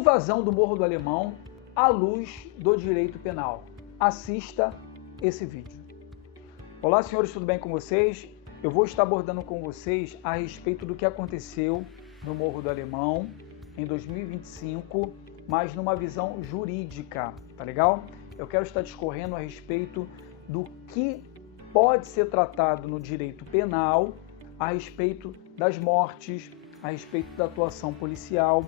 Invasão do Morro do Alemão à luz do direito penal. Assista esse vídeo. Olá, senhores, tudo bem com vocês? Eu vou estar abordando com vocês a respeito do que aconteceu no Morro do Alemão em 2025, mas numa visão jurídica, tá legal? Eu quero estar discorrendo a respeito do que pode ser tratado no direito penal, a respeito das mortes, a respeito da atuação policial.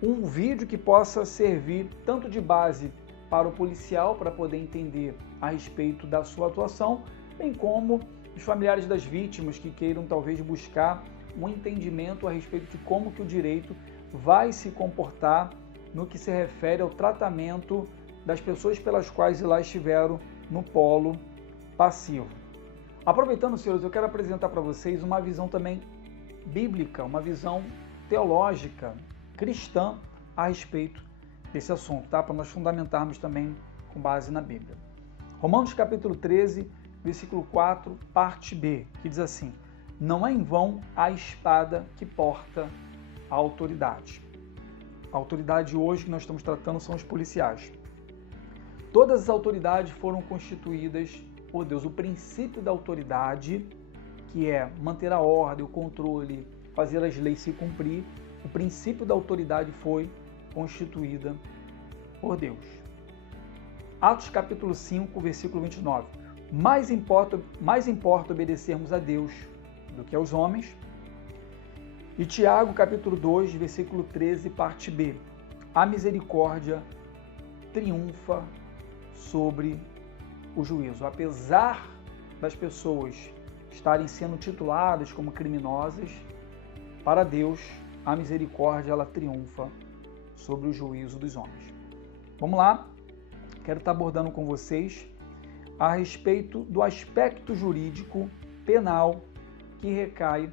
Um vídeo que possa servir tanto de base para o policial, para poder entender a respeito da sua atuação, bem como os familiares das vítimas que queiram talvez buscar um entendimento a respeito de como que o direito vai se comportar no que se refere ao tratamento das pessoas pelas quais lá estiveram no polo passivo. Aproveitando, senhores, eu quero apresentar para vocês uma visão também bíblica, uma visão teológica, cristã a respeito desse assunto, tá? Para nós fundamentarmos também com base na Bíblia. Romanos capítulo 13, versículo 4, parte B, que diz assim: não é em vão a espada que porta a autoridade. A autoridade hoje que nós estamos tratando são os policiais. Todas as autoridades foram constituídas por Deus. O princípio da autoridade, que é manter a ordem, o controle, fazer as leis se cumprir, o princípio da autoridade foi constituída por Deus. Atos capítulo 5, versículo 29. Mais importa obedecermos a Deus do que aos homens. E Tiago capítulo 2, versículo 13, parte B. A misericórdia triunfa sobre o juízo. Apesar das pessoas estarem sendo tituladas como criminosas, para Deus a misericórdia ela triunfa sobre o juízo dos homens. Vamos lá, quero estar abordando com vocês a respeito do aspecto jurídico penal que recai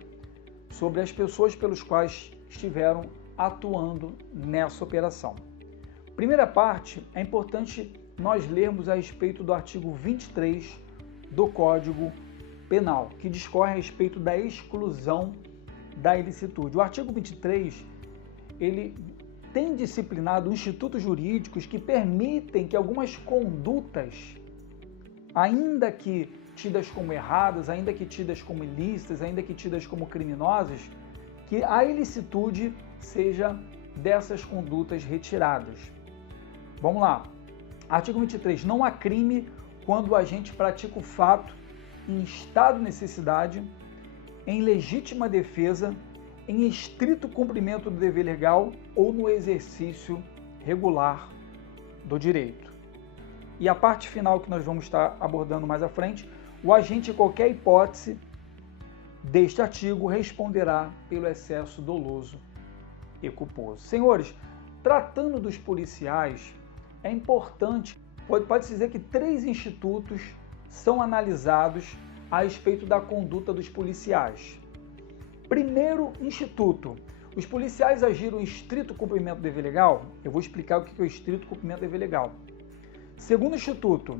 sobre as pessoas pelos quais estiveram atuando nessa operação. Primeira parte, é importante nós lermos a respeito do artigo 23 do Código Penal, que discorre a respeito da exclusão da ilicitude. O artigo 23, ele tem disciplinado institutos jurídicos que permitem que algumas condutas, ainda que tidas como erradas, ainda que tidas como ilícitas, ainda que tidas como criminosas, que a ilicitude seja dessas condutas retiradas. Vamos lá. Artigo 23. Não há crime quando o agente pratica o fato em estado de necessidade, em legítima defesa, em estrito cumprimento do dever legal ou no exercício regular do direito. E a parte final que nós vamos estar abordando mais à frente, o agente, em qualquer hipótese deste artigo, responderá pelo excesso doloso e culposo. Senhores, tratando dos policiais, é importante, pode-se dizer que 3 institutos são analisados a respeito da conduta dos policiais. Primeiro instituto, os policiais agiram em estrito cumprimento do dever legal? Eu vou explicar o que é o estrito cumprimento do dever legal. Segundo instituto,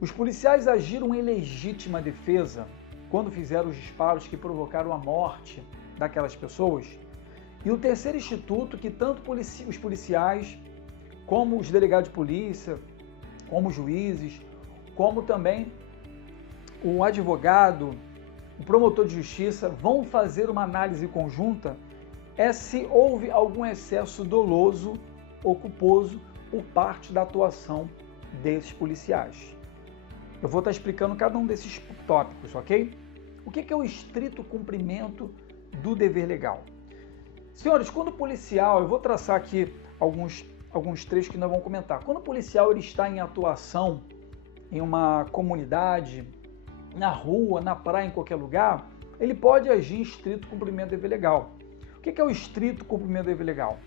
os policiais agiram em legítima defesa quando fizeram os disparos que provocaram a morte daquelas pessoas? E o terceiro instituto, que tanto os policiais, como os delegados de polícia, como os juízes, como também o advogado, o promotor de justiça, vão fazer uma análise conjunta, é se houve algum excesso doloso ou culposo por parte da atuação desses policiais. Eu vou estar explicando cada um desses tópicos, ok? O que é o estrito cumprimento do dever legal? Senhores, quando o policial, eu vou traçar aqui alguns trechos que nós vamos comentar. Quando o policial ele está em atuação em uma comunidade, na rua, na praia, em qualquer lugar, ele pode agir em estrito cumprimento do dever legal. O que é o estrito cumprimento do dever legal?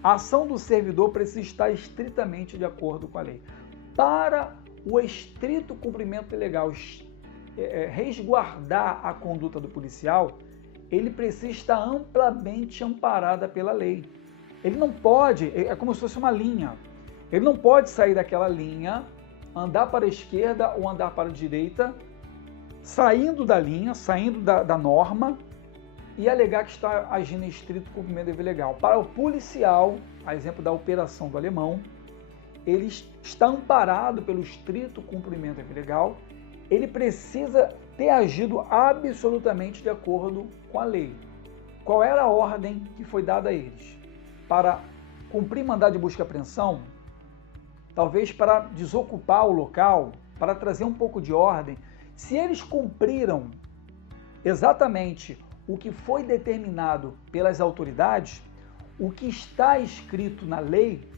A ação do servidor precisa estar estritamente de acordo com a lei. Para o estrito cumprimento legal resguardar a conduta do policial, ele precisa estar amplamente amparada pela lei. Ele não pode, é como se fosse uma linha, ele não pode sair daquela linha, andar para a esquerda ou andar para a direita, saindo da linha, saindo da norma, e alegar que está agindo em estrito cumprimento do dever legal. Para o policial, a exemplo da operação do Alemão, ele está amparado pelo estrito cumprimento do dever legal, ele precisa ter agido absolutamente de acordo com a lei. Qual era a ordem que foi dada a eles? Para cumprir mandado de busca e apreensão, talvez para desocupar o local, para trazer um pouco de ordem. Se eles cumpriram exatamente o que foi determinado pelas autoridades, o que está escrito na lei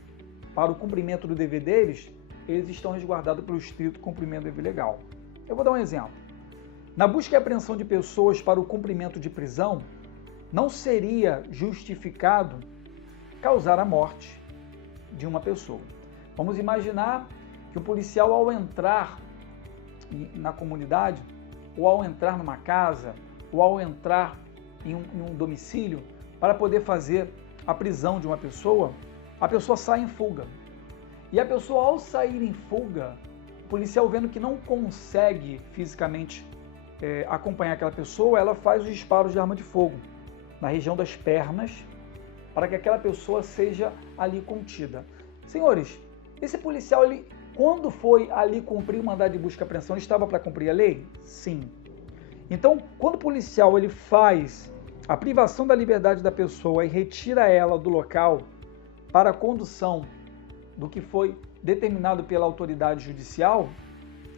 para o cumprimento do dever deles, eles estão resguardados pelo estrito cumprimento do dever legal. Eu vou dar um exemplo. Na busca e apreensão de pessoas para o cumprimento de prisão, não seria justificado causar a morte de uma pessoa. Vamos imaginar que o policial, ao entrar na comunidade, ou ao entrar numa casa, ou ao entrar em um domicílio, para poder fazer a prisão de uma pessoa, a pessoa sai em fuga. E a pessoa, ao sair em fuga, o policial, vendo que não consegue fisicamente acompanhar aquela pessoa, ela faz os disparos de arma de fogo na região das pernas, para que aquela pessoa seja ali contida. Senhores, esse policial, ele, quando foi ali cumprir o mandado de busca e apreensão, ele estava para cumprir a lei? Sim. Então, quando o policial ele faz a privação da liberdade da pessoa e retira ela do local para a condução do que foi determinado pela autoridade judicial,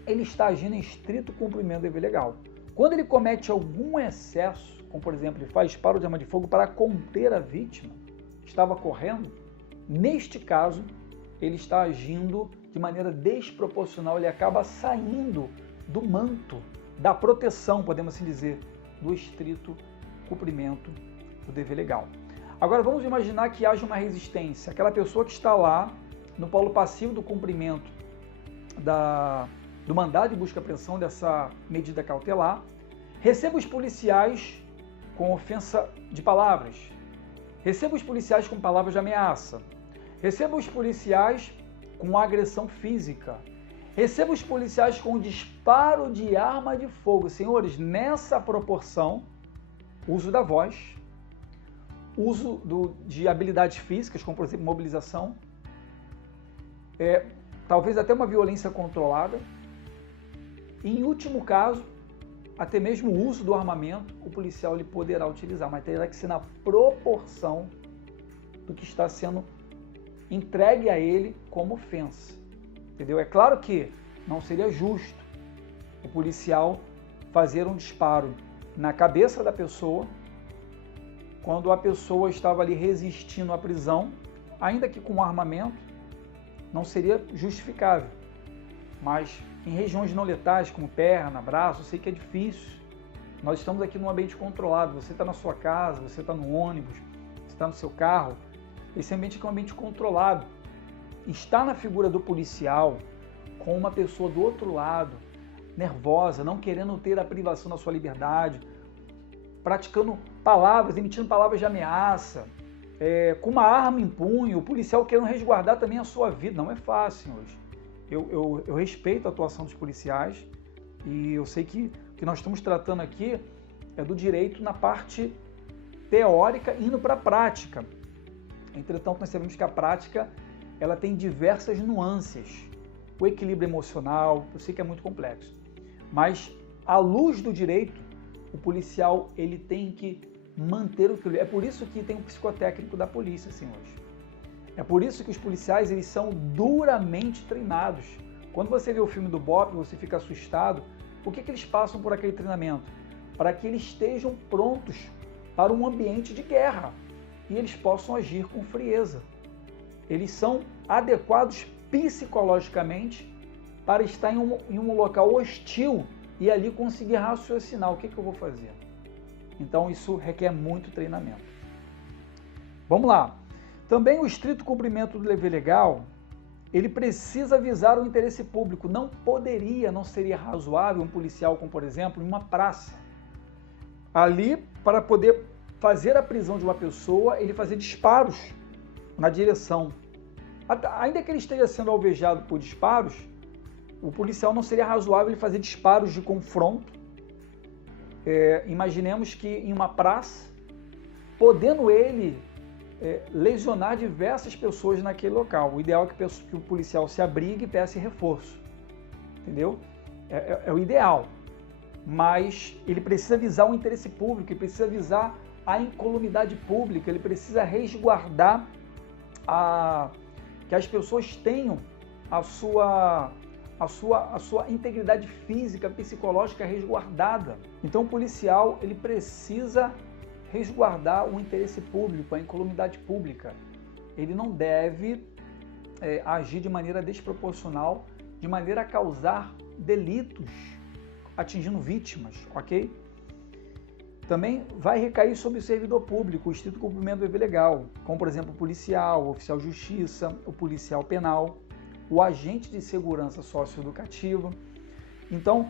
ele está agindo em estrito cumprimento do dever legal. Quando ele comete algum excesso, como por exemplo, ele faz disparo de arma de fogo para conter a vítima, estava correndo, neste caso, ele está agindo de maneira desproporcional, ele acaba saindo do manto, da proteção, podemos assim dizer, do estrito cumprimento do dever legal. Agora vamos imaginar que haja uma resistência, aquela pessoa que está lá no polo passivo do cumprimento do mandado de busca e apreensão, dessa medida cautelar, receba os policiais com ofensa de palavras, receba os policiais com palavras de ameaça, receba os policiais com agressão física, receba os policiais com disparo de arma de fogo. Senhores, nessa proporção, uso da voz, uso de habilidades físicas, como por exemplo mobilização, talvez até uma violência controlada, e, em último caso, até mesmo o uso do armamento, o policial ele poderá utilizar, mas terá que ser na proporção do que está sendo entregue a ele como ofensa. Entendeu? É claro que não seria justo o policial fazer um disparo na cabeça da pessoa quando a pessoa estava ali resistindo à prisão, ainda que com armamento, não seria justificável. Mas em regiões não letais, como perna, braço, eu sei que é difícil. Nós estamos aqui num ambiente controlado. Você está na sua casa, você está no ônibus, você está no seu carro. Esse ambiente aqui é um ambiente controlado. Estar na figura do policial, com uma pessoa do outro lado, nervosa, não querendo ter a privação da sua liberdade, praticando palavras, emitindo palavras de ameaça, com uma arma em punho, o policial querendo resguardar também a sua vida. Não é fácil, senhores. Eu respeito a atuação dos policiais e eu sei que o que nós estamos tratando aqui é do direito na parte teórica indo para a prática. Entretanto, nós sabemos que a prática ela tem diversas nuances. O equilíbrio emocional, eu sei que é muito complexo, mas à luz do direito, o policial ele tem que manter o equilíbrio. É por isso que tem um psicotécnico da polícia, senhores. É por isso que os policiais eles são duramente treinados. Quando você vê o filme do BOPE, você fica assustado. Por que eles passam por aquele treinamento? Para que eles estejam prontos para um ambiente de guerra e eles possam agir com frieza. Eles são adequados psicologicamente para estar em um local hostil e ali conseguir raciocinar o que eu vou fazer. Então isso requer muito treinamento. Vamos lá. Também o estrito cumprimento do dever legal, ele precisa visar o interesse público. Não seria razoável um policial, como por exemplo, em uma praça, ali para poder fazer a prisão de uma pessoa, ele fazer disparos na direção. Ainda que ele esteja sendo alvejado por disparos, o policial não seria razoável ele fazer disparos de confronto. Imaginemos que em uma praça, podendo ele lesionar diversas pessoas naquele local. O ideal é que o policial se abrigue e peça reforço, entendeu? É o ideal, mas ele precisa visar o interesse público, ele precisa visar a incolumidade pública, ele precisa resguardar que as pessoas tenham a sua integridade física, psicológica resguardada. Então o policial ele precisa resguardar o interesse público, a incolumidade pública. Ele não deve agir de maneira desproporcional, de maneira a causar delitos, atingindo vítimas, ok? Também vai recair sobre o servidor público o estrito cumprimento do dever legal, como por exemplo o policial, o oficial de justiça, o policial penal, o agente de segurança socioeducativa. Então,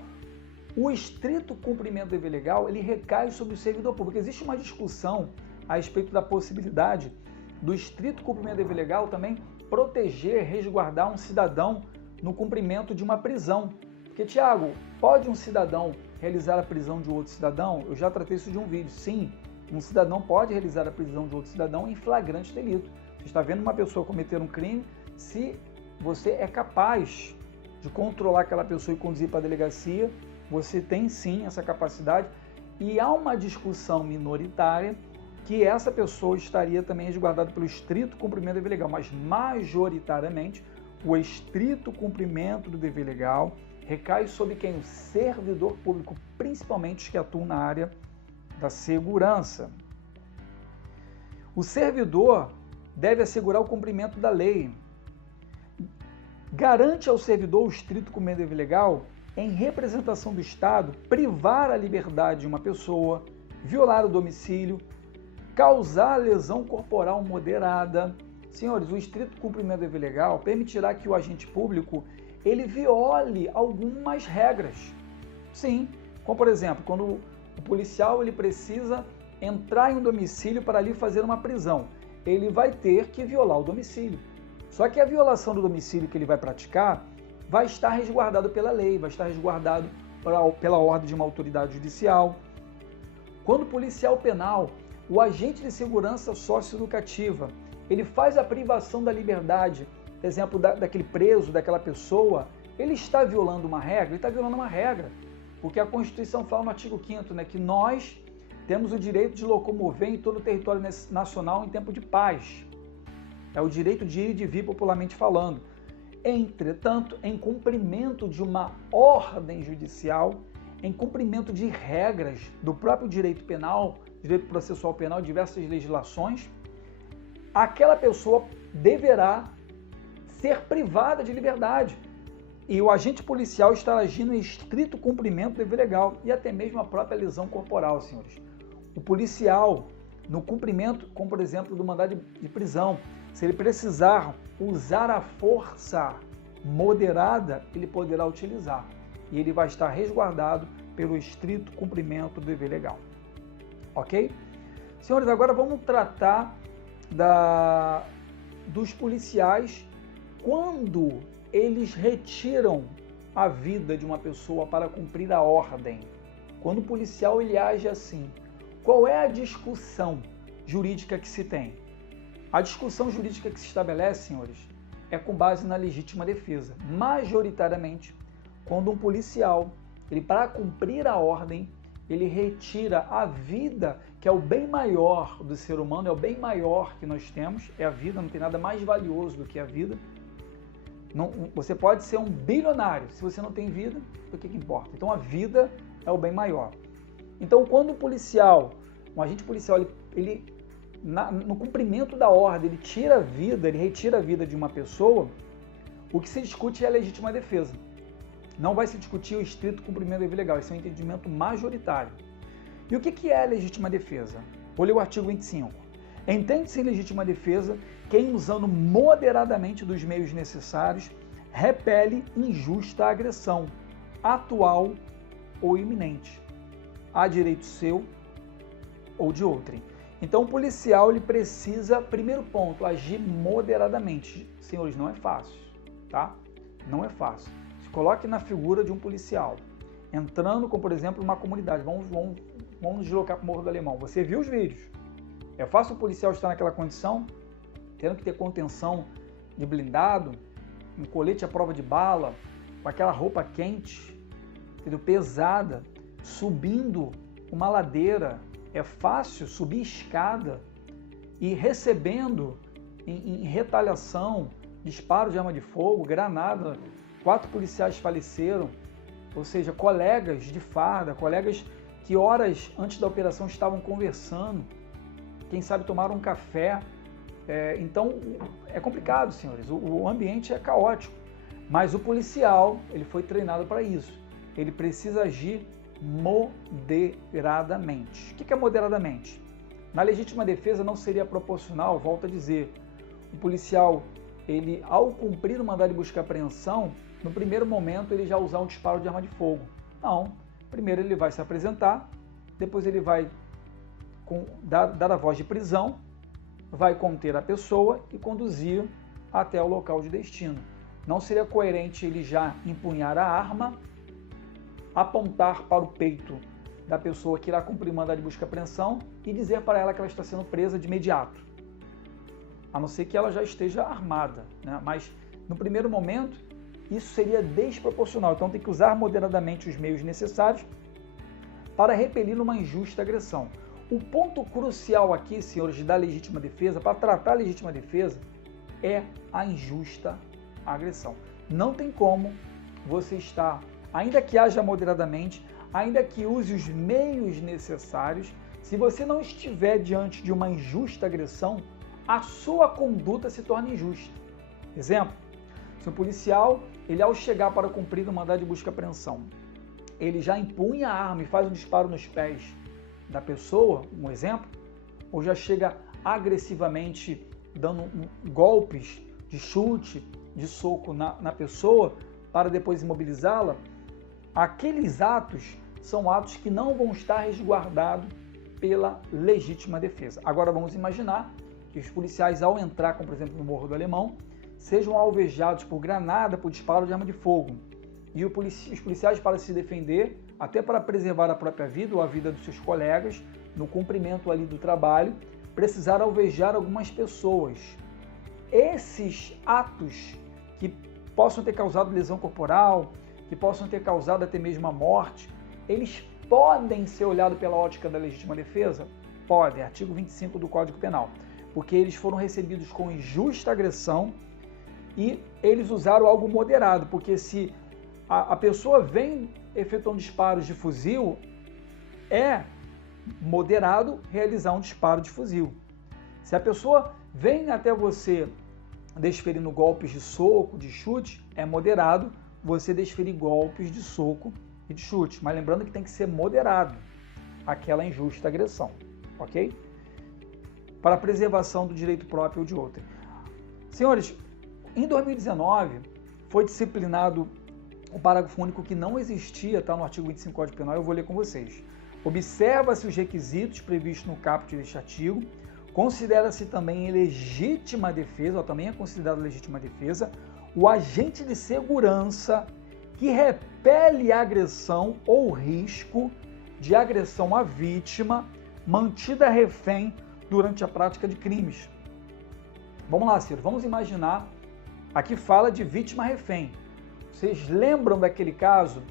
o estrito cumprimento do dever legal, ele recai sobre o servidor público. Existe uma discussão a respeito da possibilidade do estrito cumprimento do dever legal também proteger, resguardar um cidadão no cumprimento de uma prisão. Porque, Tiago, pode um cidadão realizar a prisão de outro cidadão? Eu já tratei isso de um vídeo. Sim, um cidadão pode realizar a prisão de outro cidadão em flagrante delito. Você está vendo uma pessoa cometer um crime, se você é capaz de controlar aquela pessoa e conduzir para a delegacia, você tem sim essa capacidade, e há uma discussão minoritária que essa pessoa estaria também resguardada pelo estrito cumprimento do dever legal, mas majoritariamente o estrito cumprimento do dever legal recai sobre quem? O servidor público, principalmente os que atuam na área da segurança. O servidor deve assegurar o cumprimento da lei. Garante ao servidor o estrito cumprimento do dever legal em representação do Estado, privar a liberdade de uma pessoa, violar o domicílio, causar lesão corporal moderada. Senhores, o estrito cumprimento do dever legal permitirá que o agente público ele viole algumas regras. Sim, como por exemplo, quando o policial ele precisa entrar em um domicílio para ali fazer uma prisão, ele vai ter que violar o domicílio. Só que a violação do domicílio que ele vai praticar vai estar resguardado pela lei, vai estar resguardado pela ordem de uma autoridade judicial. Quando o policial penal, o agente de segurança socioeducativa, ele faz a privação da liberdade, por exemplo, daquele preso, daquela pessoa, ele está violando uma regra? Ele está violando uma regra, porque a Constituição fala no artigo 5º, né, que nós temos o direito de locomover em todo o território nacional em tempo de paz. É o direito de ir e de vir, popularmente falando. Entretanto, em cumprimento de uma ordem judicial, em cumprimento de regras do próprio direito penal, direito processual penal, diversas legislações, aquela pessoa deverá ser privada de liberdade. E o agente policial está agindo em estrito cumprimento do dever legal e até mesmo a própria lesão corporal, senhores. O policial, no cumprimento, como por exemplo, do mandado de prisão, se ele precisar usar a força moderada, ele poderá utilizar. E ele vai estar resguardado pelo estrito cumprimento do dever legal. Ok? Senhores, agora vamos tratar dos policiais quando eles retiram a vida de uma pessoa para cumprir a ordem. Quando o policial ele age assim, qual é a discussão jurídica que se tem? A discussão jurídica que se estabelece, senhores, é com base na legítima defesa. Majoritariamente, quando um policial, ele para cumprir a ordem, ele retira a vida, que é o bem maior do ser humano, é o bem maior que nós temos, é a vida, não tem nada mais valioso do que a vida. Não, você pode ser um bilionário, se você não tem vida, o que importa? Então a vida é o bem maior. Então quando o policial, um agente policial, no cumprimento da ordem, ele tira a vida, ele retira a vida de uma pessoa, o que se discute é a legítima defesa. Não vai se discutir o estrito cumprimento do dever legal, esse é um entendimento majoritário. E o que é a legítima defesa? Vou ler o artigo 25. Entende-se em legítima defesa quem, usando moderadamente dos meios necessários, repele injusta agressão, atual ou iminente, a direito seu ou de outrem. Então o policial ele precisa, primeiro ponto, agir moderadamente. Senhores, não é fácil, tá? Não é fácil. Se coloque na figura de um policial, entrando com, por exemplo, uma comunidade. Vamos nos deslocar para o Morro do Alemão. Você viu os vídeos? É fácil o policial estar naquela condição, tendo que ter contenção de blindado, um colete à prova de bala, com aquela roupa quente, entendeu? Pesada, subindo uma ladeira. É fácil subir escada e recebendo em retaliação disparo de arma de fogo, granada. 4 policiais faleceram, ou seja, colegas de farda, colegas que horas antes da operação estavam conversando, quem sabe tomaram um café. Então é complicado, senhores, o ambiente é caótico, mas o policial, ele foi treinado para isso, ele precisa agir moderadamente. O que é moderadamente? Na legítima defesa não seria proporcional, volto a dizer, o policial, ele ao cumprir o mandado de busca e apreensão, no primeiro momento ele já usar um disparo de arma de fogo. Não, primeiro ele vai se apresentar, depois ele vai dar a voz de prisão, vai conter a pessoa e conduzir até o local de destino. Não seria coerente ele já empunhar a arma, apontar para o peito da pessoa que irá cumprir o mandado de busca e apreensão e dizer para ela que ela está sendo presa de imediato, a não ser que ela já esteja armada, né? Mas no primeiro momento isso seria desproporcional, então tem que usar moderadamente os meios necessários para repelir uma injusta agressão. O ponto crucial aqui, senhores, da legítima defesa, para tratar a legítima defesa, é a injusta agressão. Não tem como você estar, ainda que haja moderadamente, ainda que use os meios necessários, se você não estiver diante de uma injusta agressão, a sua conduta se torna injusta. Exemplo, se o policial, ele ao chegar para cumprir o mandado de busca e apreensão, ele já empunha a arma e faz um disparo nos pés da pessoa, um exemplo, ou já chega agressivamente dando golpes de chute, de soco na pessoa para depois imobilizá-la, aqueles atos são atos que não vão estar resguardados pela legítima defesa. Agora vamos imaginar que os policiais, ao entrar, como por exemplo no Morro do Alemão, sejam alvejados por granada, por disparo de arma de fogo. E os policiais, para se defender, até para preservar a própria vida ou a vida dos seus colegas, no cumprimento ali do trabalho, precisaram alvejar algumas pessoas. Esses atos que possam ter causado lesão corporal, que possam ter causado até mesmo a morte, eles podem ser olhados pela ótica da legítima defesa? Podem, artigo 25 do Código Penal, porque eles foram recebidos com injusta agressão e eles usaram algo moderado, porque se a pessoa vem efetuando disparos de fuzil, é moderado realizar um disparo de fuzil. Se a pessoa vem até você desferindo golpes de soco, de chute, é moderado você desferir golpes de soco e de chute. Mas lembrando que tem que ser moderado aquela injusta agressão, ok? Para a preservação do direito próprio ou de outrem. Senhores, em 2019 foi disciplinado o parágrafo único que não existia, está no artigo 25 do Código Penal, eu vou ler com vocês. Observa-se os requisitos previstos no caput deste artigo, considera-se também em legítima defesa, ou também é considerado legítima defesa, o agente de segurança que repele agressão ou risco de agressão à vítima mantida refém durante a prática de crimes. Vamos lá, Ciro, vamos imaginar, aqui fala de vítima refém. Vocês lembram daquele caso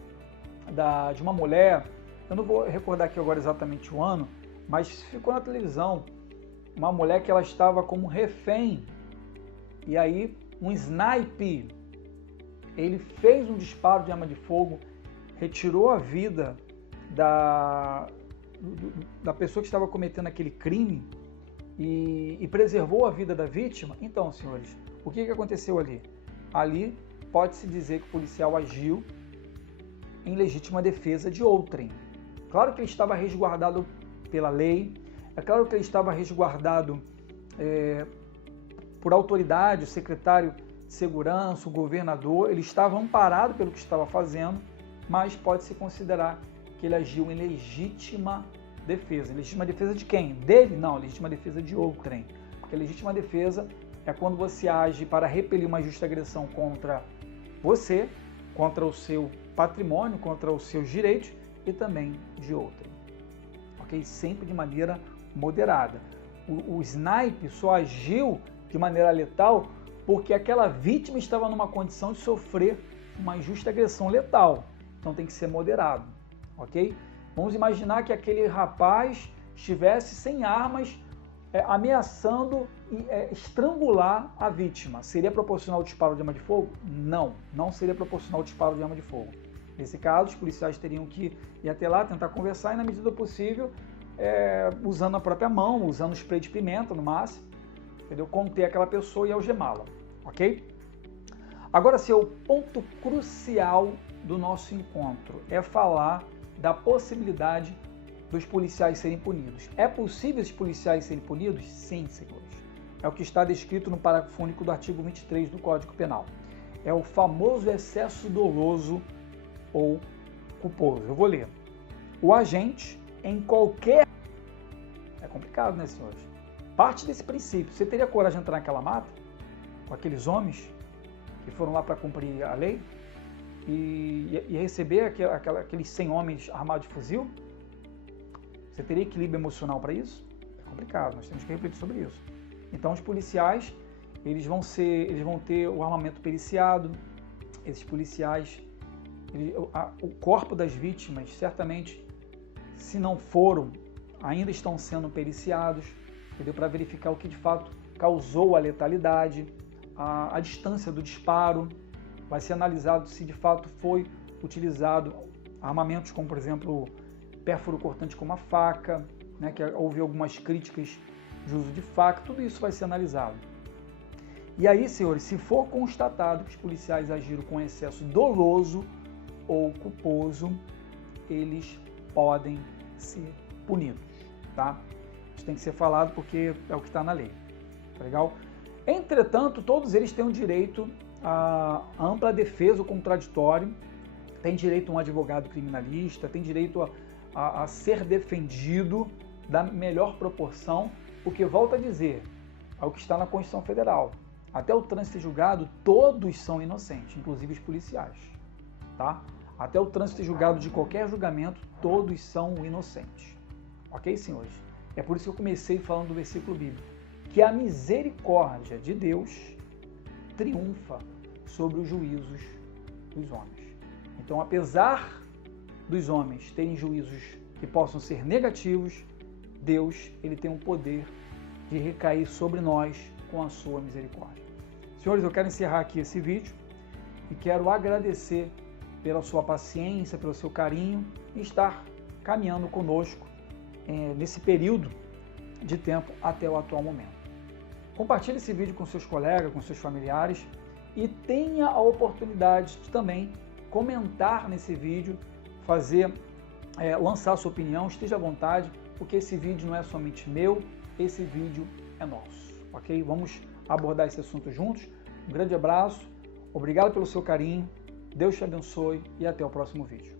de uma mulher, eu não vou recordar aqui agora exatamente o ano, mas ficou na televisão, uma mulher que ela estava como refém, e aí um sniper, ele fez um disparo de arma de fogo, retirou a vida da pessoa que estava cometendo aquele crime e preservou a vida da vítima. Então, senhores, o que aconteceu ali? Ali pode-se dizer que o policial agiu em legítima defesa de outrem. Claro que ele estava resguardado pela lei, é claro que ele estava resguardado por autoridade, o secretário de segurança, o governador, ele estava amparado pelo que estava fazendo, mas pode-se considerar que ele agiu em legítima defesa. Em legítima defesa de quem? Dele? Não, legítima defesa de outrem. Porque legítima defesa é quando você age para repelir uma justa agressão contra você, contra o seu patrimônio, contra os seus direitos e também de outrem. Ok? Sempre de maneira moderada. o sniper só agiu de maneira letal porque aquela vítima estava numa condição de sofrer uma injusta agressão letal. Então tem que ser moderado, ok? Vamos imaginar que aquele rapaz estivesse sem armas, ameaçando estrangular a vítima. Seria proporcional o disparo de arma de fogo? Não, não seria proporcional o disparo de arma de fogo. Nesse caso, os policiais teriam que ir até lá, tentar conversar e, na medida do possível, usando a própria mão, usando spray de pimenta no máximo, entendeu? Conter aquela pessoa e algemá-la, ok? Agora sim, o ponto crucial do nosso encontro é falar da possibilidade dos policiais serem punidos. É possível esses policiais serem punidos? Sim, senhores. É o que está descrito no parágrafo único do artigo 23 do Código Penal. É o famoso excesso doloso ou culposo. Eu vou ler. O agente, em qualquer... É complicado, né, senhores? Parte desse princípio. Você teria coragem de entrar naquela mata com aqueles homens que foram lá para cumprir a lei e receber aqueles 100 homens armados de fuzil? Você teria equilíbrio emocional para isso? É complicado, nós temos que refletir sobre isso. Então os policiais, eles vão ter o armamento periciado, esses policiais, o corpo das vítimas, certamente, se não foram, ainda estão sendo periciados, entendeu? Para verificar o que de fato causou a letalidade, a distância do disparo, vai ser analisado se de fato foi utilizado armamentos como, por exemplo, pérfuro cortante como a faca, né, que houve algumas críticas de uso de faca, tudo isso vai ser analisado. E aí, senhores, se for constatado que os policiais agiram com excesso doloso ou culposo, eles podem ser punidos, tá? Isso tem que ser falado porque é o que está na lei, tá legal? Entretanto, todos eles têm o direito à ampla defesa ou contraditório, tem direito a um advogado criminalista, tem direito a ser defendido da melhor proporção, porque, volto a dizer, é o que está na Constituição Federal. Até o trânsito e julgado, todos são inocentes, inclusive os policiais, tá? Até o trânsito e julgado de qualquer julgamento, todos são inocentes. Ok, senhores? É por isso que eu comecei falando do versículo bíblico, que a misericórdia de Deus triunfa sobre os juízos dos homens. Então, apesar dos homens terem juízos que possam ser negativos, Deus, ele tem um poder de recair sobre nós com a sua misericórdia. Senhores, eu quero encerrar aqui esse vídeo e quero agradecer pela sua paciência, pelo seu carinho e estar caminhando conosco nesse período de tempo até o atual momento. Compartilhe esse vídeo com seus colegas, com seus familiares e tenha a oportunidade de também comentar nesse vídeo, lançar sua opinião, esteja à vontade, porque esse vídeo não é somente meu, esse vídeo é nosso, ok? Vamos abordar esse assunto juntos. Um grande abraço, obrigado pelo seu carinho, Deus te abençoe e até o próximo vídeo.